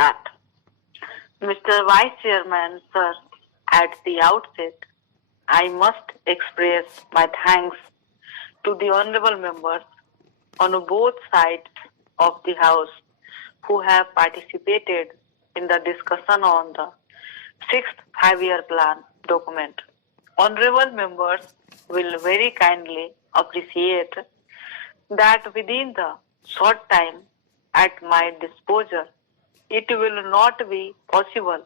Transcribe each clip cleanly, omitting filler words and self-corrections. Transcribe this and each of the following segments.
start. Mr. Vice Chairman, sir, at the outset, I must express my thanks to the honorable members on both sides of the House who have participated in the discussion on the sixth five-year plan document. Honorable members will very kindly appreciate that within the short time at my disposal, it will not be possible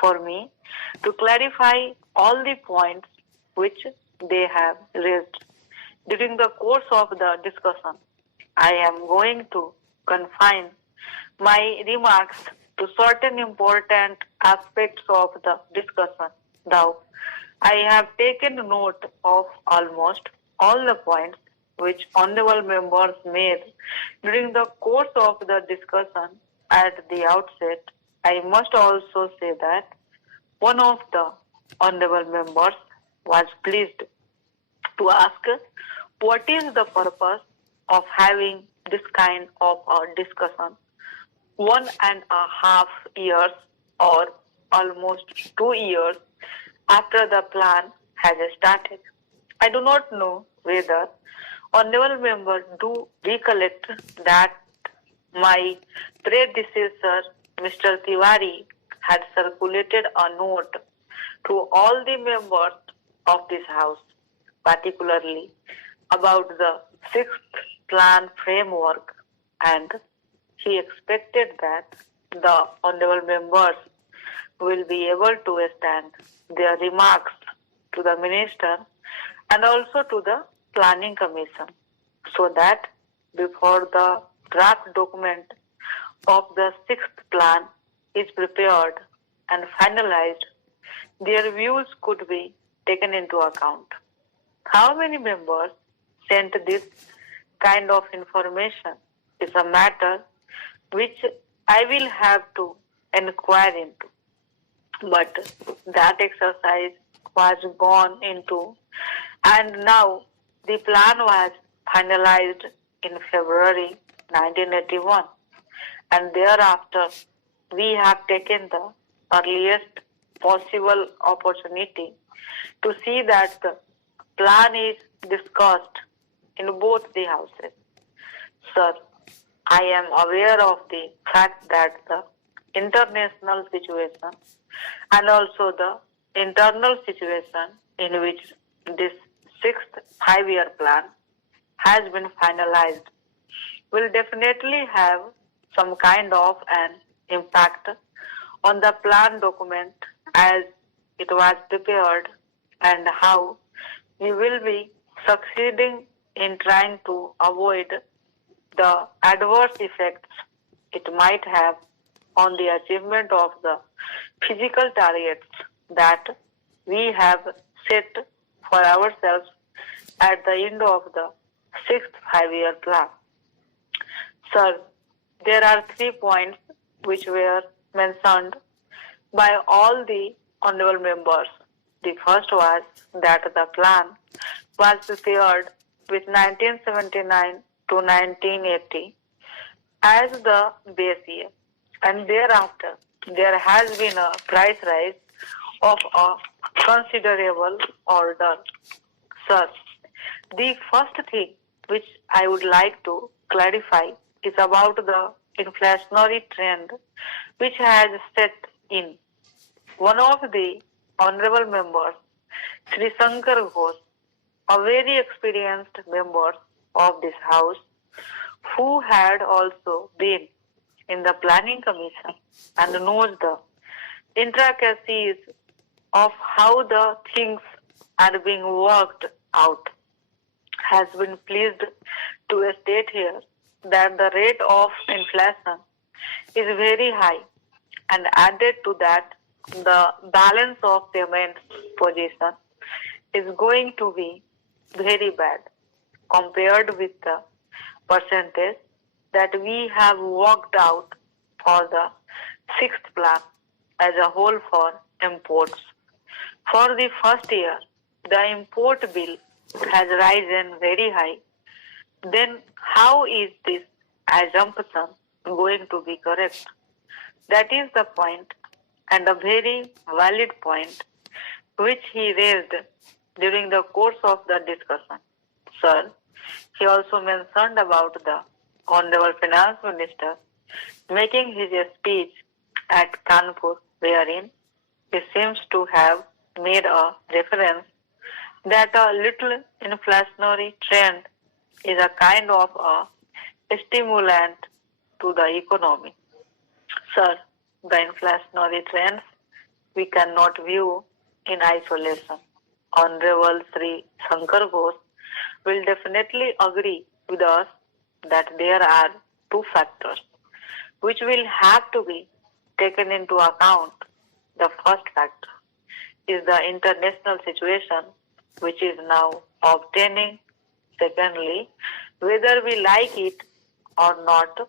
for me to clarify all the points which they have raised. During the course of the discussion, I am going to confine my remarks to certain important aspects of the discussion. Though I have taken note of almost all the points which honorable members made during the course of the discussion at the outset. I must also say that one of the honorable members was pleased to ask what is the purpose of having this kind of a discussion 1.5 years or almost 2 years after the plan has started. I do not know whether honorable members do recollect that my predecessor, Mr. Tiwari, had circulated a note to all the members of this House, particularly about the sixth plan framework, and he expected that the honorable members will be able to stand their remarks to the minister and also to the planning commission, so that before the draft document of the sixth plan is prepared and finalized, their views could be taken into account. How many members sent this kind of information is a matter which I will have to inquire into. But that exercise was gone into, and now the plan was finalized in February 1981, and thereafter we have taken the earliest possible opportunity to see that the plan is discussed in both the houses. Sir, I am aware of the fact that the international situation and also the internal situation in which this sixth five-year plan has been finalized will definitely have some kind of an impact on the plan document as it was prepared, and how we will be succeeding in trying to avoid the adverse effects it might have on the achievement of the physical targets that we have set for ourselves at the end of the sixth five-year plan. Sir, there are 3 points which were mentioned by all the honorable members. The first was that the plan was prepared with 1979 to 1980 as the base year, and thereafter there has been a price rise of a considerable order. Sir, the first thing which I would like to clarify is about the inflationary trend which has set in. One of the honorable members, Sri Shankar Ghosh, a very experienced member of this House, who had also been in the planning commission and knows the intricacies of how the things are being worked out, has been pleased to state here that the rate of inflation is very high, and added to that the balance of payment position is going to be very bad compared with the percentage that we have worked out for the sixth plan as a whole for imports. For the first year, the import bill has risen very high. Then how is this assumption going to be correct? That is the point, and a very valid point, which he raised during the course of the discussion. Sir, he also mentioned about the Honorable Finance Minister making his speech at Kanpur, wherein he seems to have made a reference that a little inflationary trend is a kind of a stimulant to the economy. Sir, the inflationary trends we cannot view in isolation. Honorable Sri Shankar Ghosh will definitely agree with us that there are two factors which will have to be taken into account. The first factor is the international situation which is now obtaining. Secondly, whether we like it or not,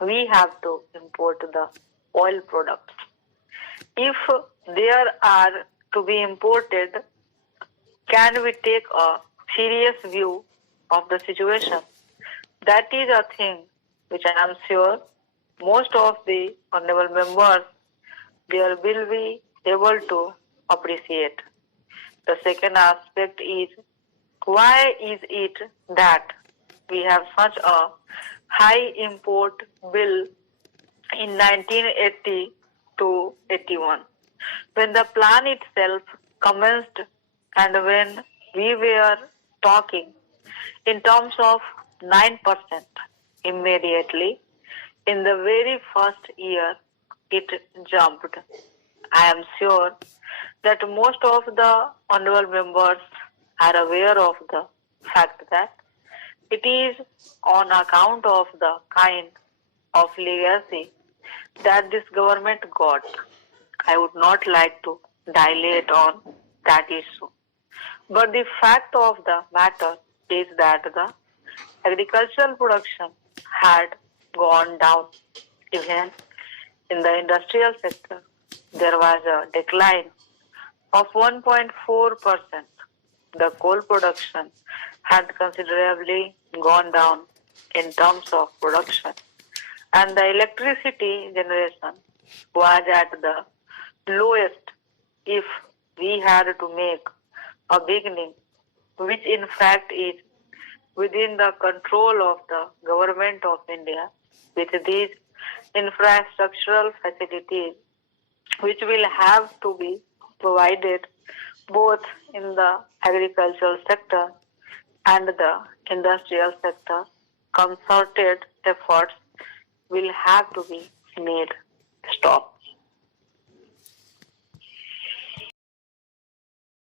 we have to import the oil products. If there are to be imported, can we take a serious view of the situation? That is a thing which I am sure most of the honorable members there will be able to appreciate. The second aspect is, why is it that we have such a high import bill in 1980 to 81, when the plan itself commenced and when we were talking in terms of 9%, immediately in the very first year it jumped. I am sure that most of the honorable members are aware of the fact that it is on account of the kind of legacy that this government got. I would not like to dilate on that issue. But the fact of the matter is that the agricultural production had gone down. Even in the industrial sector, there was a decline of 1.4%. The coal production had considerably gone down in terms of production, and the electricity generation was at the lowest if we had to make a beginning, which in fact is within the control of the government of India with these infrastructural facilities which will have to be provided both in the agricultural sector and the industrial sector. Concerted efforts will have to be made. Stop.